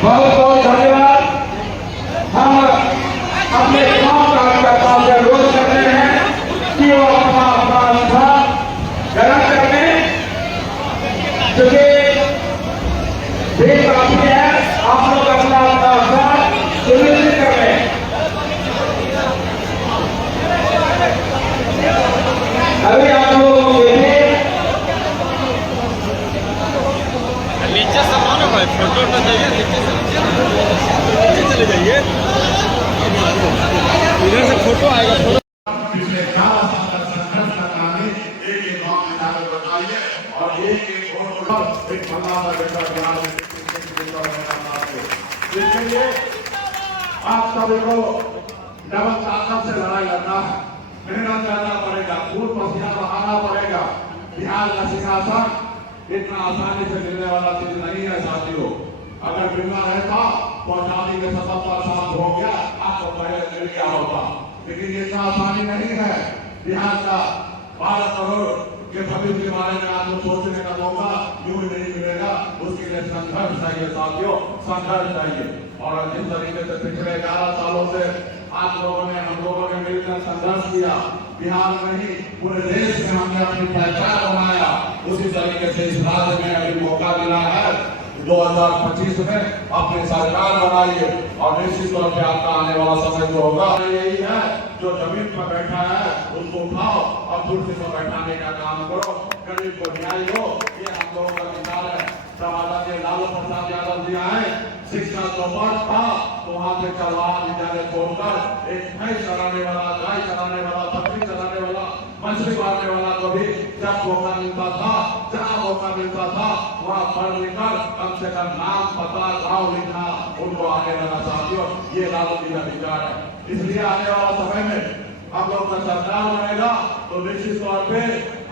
बहुत बहुत धन्यवाद। हम अपने तमाम कार्यकर्ताओं से अनुरोध करते हैं कि वो अपना अपना स्थान ग्रहण कर लें, क्योंकि भीड़ काफी है। आप लोग अपना अपना स्थान सुनिश्चित कर लें। अभी आप लोगों के लिए नीचे सामान है, फोटो तो चाहिए, नीचे चले जाइए, इधर से फोटो आएगा। पिछले 4 साल तक संघर्ष का कहानी एक गांव में जाकर बताइए और एक वोट पर एक बंदा बेटा बिहार में इसके लिए आप सभी को डबल ताकत से लड़ाई लड़ना है, मेहनत करना पड़ेगा, खून पसीना बहाना पड़ेगा। बिहार का सिंहासन इतना आसानी से मिलने वाला चीज नहीं है साथियों। अगर मिलना रहता तो आजादी के 77 साल हो गया, आपको पहले मिल गया होता, लेकिन ये इतना आसानी नहीं है। बिहार का 12 करोड़ के भविष्य के बारे में आपको सोचने का मौका यूं ही नहीं मिलेगा। उसके लिए संघर्ष चाहिए साथियों, संघर्ष चाहिए। और जिस तरीके से पिछले 11 सालों से आप लोगों ने, हम लोगों ने मिलकर संघर्ष किया, बिहार में ही पूरे देश में हमने अपनी पहचान बनाया, उसी तरीके से इस राज्य में अभी मौका मिला है 2025 में अपनी सरकार बनाइए। और निश्चित तौर पे आपका आने वाला समय जो होगा यही है, जो जमीन पर बैठा है उसको उठाओ और कुर्सी पर बैठाने का काम करो, गरीब को न्याय हो, ये हम लोगों का विचार है। जब आदरणीय लालू प्रसाद यादव जी आए, शिक्षा चौपट था तो वहां पे चरवाहा विद्यालय छोड़कर एक भैंस चलाने वाला, गाय चलाने वाला, बकरी चलाने वाला, मछली मारने वाला को भी जब मौका मिलता था, जहाँ मौका मिलता था वहाँ पढ़ लिखकर कम से कम नाम, पता, गाँव लिखना उनको आने वाला साथियों, ये लालू जी का विचार है। इसलिए आने वाला समय में हम लोग का सरकार बनेगा तो निश्चित तौर पे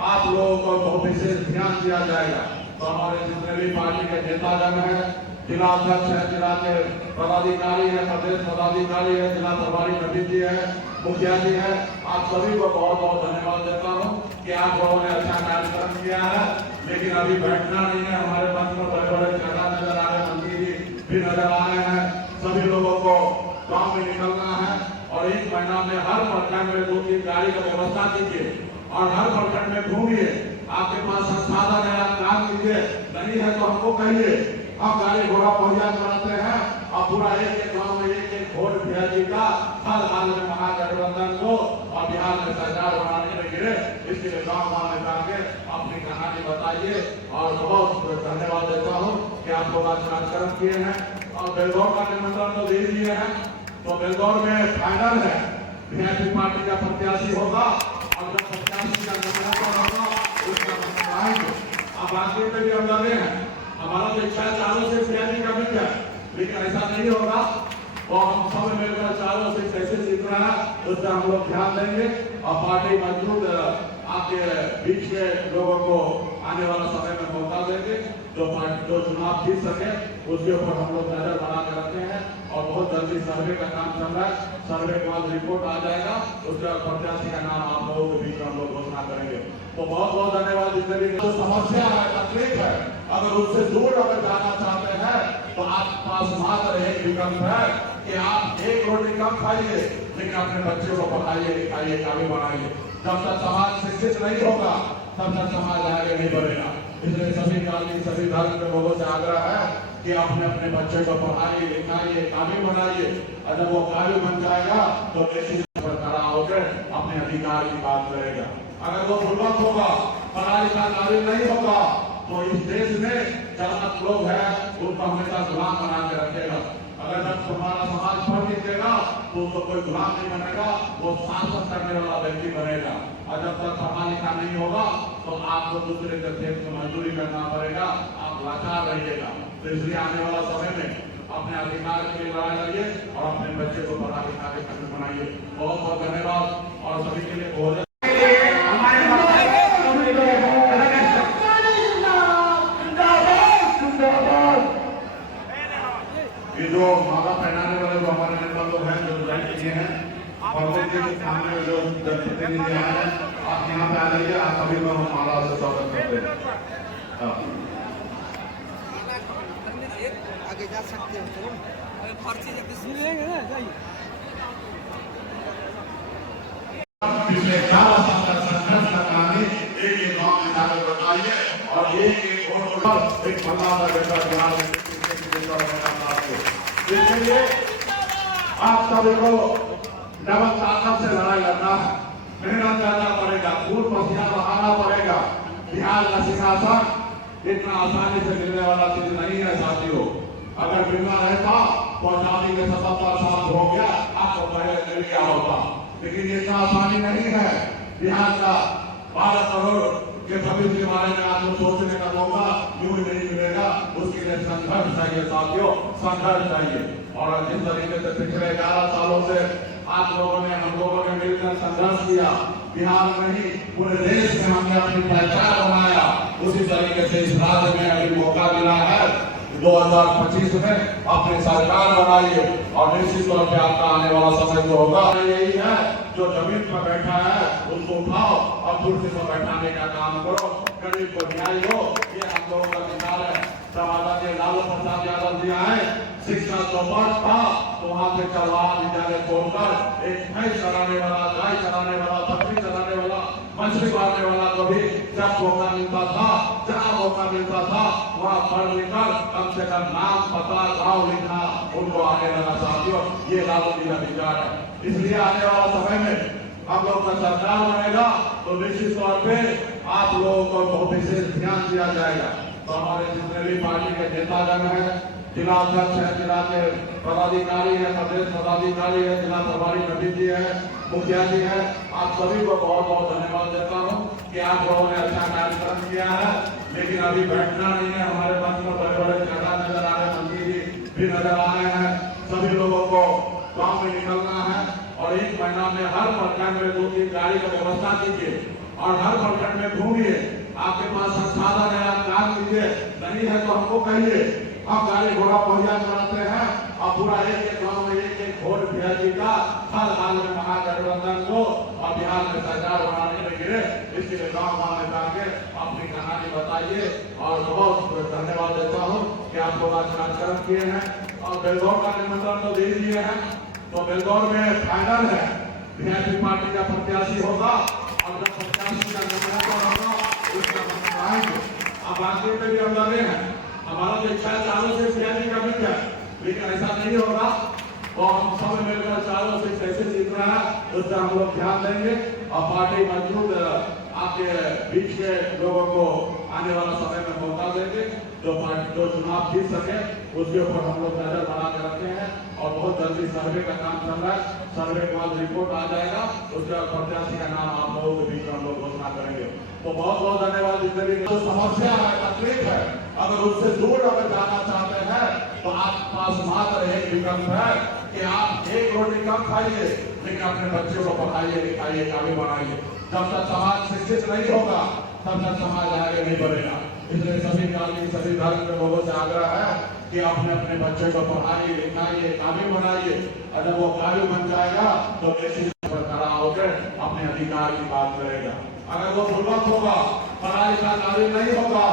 आप लोगों को बहुत विशेष ध्यान दिया जाएगा। तो हमारे जितने भी पार्टी के नेतागण हैं, जिला अध्यक्ष है, जिला के पदाधिकारी है, प्रदेश पदाधिकारी है, जिला प्रभारी नवीन जी है, मुखिया जी है, आप सभी को बहुत बहुत धन्यवाद देता हूँ कि आप लोगों ने अच्छा कार्यक्रम किया है। लेकिन अभी बैठना नहीं है, हमारे मंच में बड़े बड़े चेहरा नजर आ रहे, मंत्री जी भी नजर आ रहे हैं। सभी लोगों को गाँव में निकलना है और 1 महीना में हर प्रखंड में 2-3 गाड़ी का व्यवस्था कीजिए और हर प्रखंड में घूमिए। आपके पास संसाधन है, आप काम कीजिए, नहीं है तो हमको कहिए, हम गाड़ी घोड़ा मुहैया कराते हैं। और पूरा एक गाँव में एक वोट जी का हर हाल में महागठबंधन को और बिहार में सरकार बनाने में गिरे, इसके लिए गाँव में जाके अपनी कहानी बताइए। और बहुत धन्यवाद देता हूँ कि आप लोग आज कार्यक्रम किए हैं और बेलदौर का निमंत्रण तो दे दिए हैं। तो बेलदौर में फाइनल है, बीजेपी पार्टी का प्रत्याशी होगा और जब प्रत्याशी का निमंत्रण होगा उसका मतलब आएंगे। अब बाकी पे भी हम लगे हैं, हमारा तो इच्छा चारों से बीजेपी का मिल जाए, लेकिन ऐसा नहीं होगा। और हम सब मिलकर चारों से कैसे जीतना है उस पर हम लोग ध्यान देंगे और पार्टी मजबूत आपके बीच के लोगों को आने वाला समय में मौका देंगे। जो चुनाव जीत सके उसके ऊपर हम लोग नजर बना कर रखते हैं और बहुत जल्दी सर्वे का काम चल रहा है। सर्वे के बाद रिपोर्ट आ जाएगा, उसके बाद प्रत्याशी का नाम आप लोगों के बीच में हम लोग घोषणा करेंगे। तो बहुत बहुत धन्यवाद। जितने भी जो समस्या है, तकलीफ है, अगर उससे दूर अगर जाना चाहते हैं तो आपके पास मात्र एक विकल्प है कि आप 1 रोटी कम खाइए, लेकिन अपने बच्चों को पढ़ाइए, लिखाइए, काबिल बनाइए। जब तक समाज शिक्षित नहीं होगा तब तक समाज आगे नहीं बढ़ेगा। इसलिए सभी जाति, सभी धर्म के लोगों से आग्रह है कि अपने अपने बच्चे को पढ़ाइए, लिखाइए, काबिल बनाइए। और जब वो काबिल बन जाएगा तो निश्चित पर खड़ा होकर अपने अधिकार की बात करेगा। अगर वो बुर्बक होगा, पढ़ा लिखा काबिल नहीं होगा तो इस देश में जहाँ लोग हैं उनको हमेशा गुलाम बना के रखेगा। अगर जब हमारा समाज पढ़ लिखेगा तो उसको कोई गुलाम नहीं बनेगा, वो शासन करने वाला व्यक्ति बनेगा। और जब तक पढ़ा लिखा नहीं होगा तो आपको दूसरे के खेत में मजदूरी करना पड़ेगा, आप लाचार रहिएगा। तो इसलिए आने वाला समय में अधिकार के लिए लड़ाई लड़िए और अपने बच्चे को पढ़ा लिखा के काबिल बनाइए। बहुत बहुत धन्यवाद और सभी के लिए भोजन ये जो माला पहनाने वाले जो हमारे नेता लोग हैं जो ज्वाइन किए हैं और के सामने जो जनप्रतिनिधि हैं आप यहाँ पे आ जाइए। आप सभी को हम माला से स्वागत करते हैं। आगे जा सकते हो पिछले 4 साल का संघर्ष का कहानी एक गांव में जाकर बताइए और एक वोट एक बदलाव का बिहार में इसके लिए आप सभी को डबल ताकत से लड़ाई लड़ना है, मेहनत करना पड़ेगा, खून पसीना बहाना पड़ेगा। बिहार का सिंहासन इतना आसानी से मिलने वाला चीज नहीं है साथियों। अगर मिलना रहता तो आजादी के 77 साल हो गया, आपको पहले मिल गया होता, लेकिन ये इतना आसानी नहीं है। बिहार का 12 करोड़ के सभी के बारे में आपको सोचने का मौका यूं नहीं मिलेगा। उसके लिए संघर्ष चाहिए साथियों, संघर्ष चाहिए। और जिस तरीके से पिछले 11 सालों से आप लोगों ने हम लोगों ने मिलकर संघर्ष किया, बिहार में ही पूरे देश में हमने अपनी पहचान बनाया, उसी तरीके से इस राज्य में अभी मौका मिला है 2025 में अपनी सरकार बनाइए और निश्चित तौर पे आपका आने वाला समय जो होगा यही है, जो जमीन पर बैठा है उसको उठाओ और कुर्सी पर बैठाने का काम करो, गरीब को न्याय दो। ये हम लोगों का विचार है। जब आदरणीय लालू प्रसाद यादव जी आए, शिक्षा चौपट था तो वहां पे चरवाहा विद्यालय खोलकर एक भैंस चलाने वाला, गाय चलाने वाला, बकरी चलाने वाला, मछली मारने वाला को भी जब मौका मिलता था, जहाँ मौका मिलता था वहाँ पढ़ लिखकर कम से कम नाम पता गाँव लिखना उनको आने लगा साथियों। ये लालू जी का विचार है। इसलिए आने वाला समय में हम लोग का सरकार बनेगा तो निश्चित तौर पे आप लोगों को बहुत विशेष ध्यान दिया जाएगा। तो हमारे जितने भी पार्टी के नेतागण हैं, जिला अध्यक्ष है, जिला के पदाधिकारी है, प्रदेश पदाधिकारी है, जिला प्रभारी नवीन जी है, मुखिया जी है, आप सभी को बहुत बहुत धन्यवाद देता हूँ कि आप लोगों ने अच्छा कार्यक्रम किया है। लेकिन अभी बैठना नहीं है, हमारे मंच में बड़े बड़े नेता नजर आ रहे हैं, मंत्री जी भी नजर आ रहे हैं। सभी लोगों को गाँव में निकलना है और 1 महीना में हर प्रखंड में 2-3 गाड़ी का व्यवस्था कीजिए और हर प्रखंड में घूमिए। आपके पास संसाधन है, आप काम कीजिए, नहीं है तो हमको कहिए, हम गाड़ी घोड़ा मुहैया कराते हैं और पूरा एक गांव में एक वोट वीआईपी का हर हाल में महागठबंधन को और बिहार में सरकार बनाने में गिरे। इसके लिए गाँव गाँव में जाके अपनी कहानी बताइए और बहुत धन्यवाद देता हूँ कि आप लोग आज कार्यक्रम किए हैं और बेलगौर का निमंत्रण तो दे दिए हैं। तो बेलगौर में फाइनल है, वीआईपी पार्टी का प्रत्याशी होगा और जब प्रत्याशी का निमंत्रण होगा उसका मतलब आएंगे। अब बाकी में भी हम लगे हैं, हमारा तो इच्छा है चारों से वीआईपी का मिल जाए, लेकिन ऐसा नहीं होगा। तो हम सब मिलकर चारों से कैसे जीतना है उस पर हम लोग ध्यान देंगे और पार्टी मजबूत आपके बीच के लोगों को आने वाला समय में मौका देंगे। जो पार्टी जो चुनाव जीत सके उसके ऊपर हम लोग नजर बना के रखते हैं और बहुत जल्दी सर्वे का काम चल रहा है। सर्वे के बाद रिपोर्ट आ जाएगा, उसके बाद प्रत्याशी का नाम आप लोगों के बीच में हम लोग घोषणा करेंगे। तो बहुत बहुत धन्यवाद। जितने भी जो समस्या है, तकलीफ है, अगर उससे दूर अगर जाना चाहते हैं तो आपके पास मात्र एक विकल्प है कि आप 1 रोटी कम खाइए लेकिन अपने बच्चों को पढ़ाइए, लिखाइए, काबिल बनाइए। जब तक समाज शिक्षित नहीं होगा तब तक समाज आगे नहीं बढ़ेगा। इसलिए सभी जाति, सभी धर्म के लोगों से आग्रह है कि अपने अपने बच्चे को पढ़ाइए, लिखाइए, काबिल बनाइए और जब वो काबिल बन जाएगा तो देश पर खड़ा होकर अपने अधिकार की बात करेगा। अगर वो बुर्बक होगा, पढ़ाई का काबिल नहीं होगा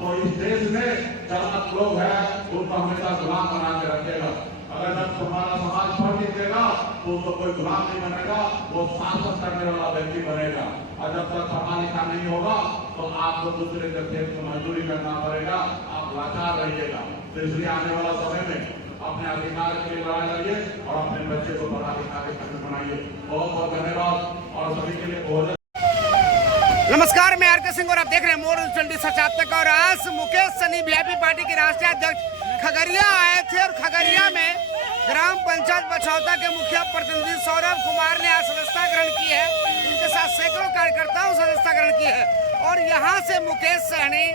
तो इस देश में जरूरत लोग हैं उनको हमेशा गुलाम बना के रखेगा। अगर जब तुम्हारा समाज पढ़ लिखेगा तो उसको कोई गुलाम नहीं बनेगा, वो शासन करने वाला व्यक्ति बनेगा। और जब तक पढ़ा लिखा नहीं होगा तो आपको दूसरे के खेत में मजदूरी करना पड़ेगा, आप लाचार रहिएगा। तो इसलिए आने वाला समय में अपने अधिकार के लिए लड़ाई लड़िए और अपने बच्चे को पढ़ा लिखा के काबिल बनाइए। बहुत बहुत धन्यवाद और सभी के लिए भोजन। नमस्कार, मैं आर के सिंह और आप देख रहे हैं मोर 20 तक। और आज मुकेश सहनी वीआईपी पार्टी के राष्ट्रीय अध्यक्ष खगड़िया आए थे और खगड़िया में ग्राम पंचायत बछौता के मुखिया प्रतिनिधि सौरभ कुमार ने आज सदस्यता ग्रहण की है। उनके साथ सैकड़ों कार्यकर्ताओं सदस्यता ग्रहण की है और यहाँ से मुकेश सहनी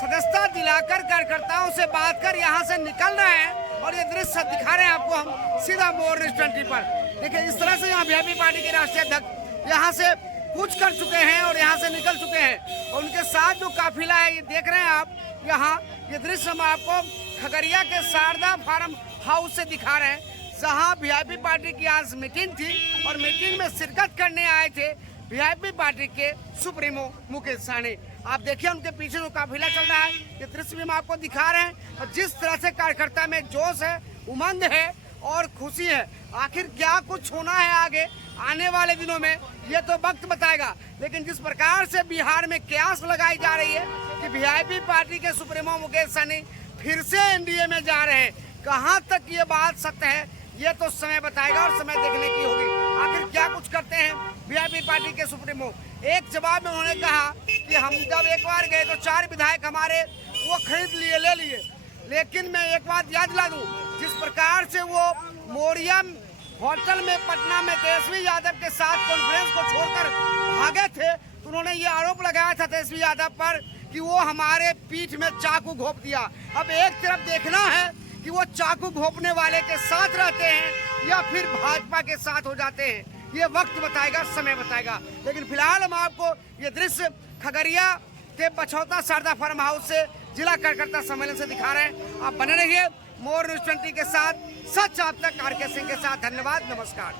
सदस्यता दिलाकर कार्यकर्ताओं से बात कर यहाँ से निकल रहे हैं और ये दृश्य दिखा रहे हैं आपको हम सीधा मोर न्यूज़ 20 पर। देखिए इस तरह से यहाँ वीआईपी पार्टी के राष्ट्रीय अध्यक्ष यहाँ से कूच कर चुके हैं और यहाँ से निकल चुके हैं और उनके साथ जो काफिला है ये देख रहे हैं आप यहाँ। ये दृश्य हम आपको खगड़िया के शारदा फार्म हाउस से दिखा रहे हैं जहाँ वीआईपी पार्टी की आज मीटिंग थी और मीटिंग में शिरकत करने आए थे वीआईपी पार्टी के सुप्रीमो मुकेश सहनी। आप देखिए उनके पीछे जो काफिला चल रहा है ये दृश्य भी हम आपको दिखा रहे हैं और जिस तरह से कार्यकर्ता में जोश है, उमंग है और खुशी है। आखिर क्या कुछ होना है आगे आने वाले दिनों में ये तो वक्त बताएगा, लेकिन जिस प्रकार से बिहार में कयास लगाई जा रही है कि वीआईपी पार्टी के सुप्रीमो मुकेश सहनी फिर से एनडीए में जा रहे हैं, कहां तक ये बात सत्य है ये तो समय बताएगा और समय देखने की होगी। आखिर क्या कुछ करते हैं वीआईपी पार्टी के सुप्रीमो। एक जवाब में उन्होंने कहा कि हम जब एक बार गए तो 4 विधायक हमारे वो खरीद लिए, ले लिए, लेकिन मैं एक बात याद दिला दूं, जिस प्रकार से वो मोरिया होटल में पटना में तेजस्वी यादव के साथ कॉन्फ्रेंस को छोड़कर भागे थे तो उन्होंने ये आरोप लगाया था तेजस्वी यादव पर कि वो हमारे पीठ में चाकू घोंप दिया। अब एक तरफ देखना है कि वो चाकू घोंपने वाले के साथ रहते हैं या फिर भाजपा के साथ हो जाते हैं, ये वक्त बताएगा, समय बताएगा। लेकिन फिलहाल हम आपको ये दृश्य खगड़िया के बछौता शारदा फार्म हाउस से जिला कार्यकर्ता सम्मेलन से दिखा रहे हैं। आप बने रहिए मोर न्यूज़ 20 के साथ, सच आप तक। आर के सिंह के साथ, धन्यवाद, नमस्कार।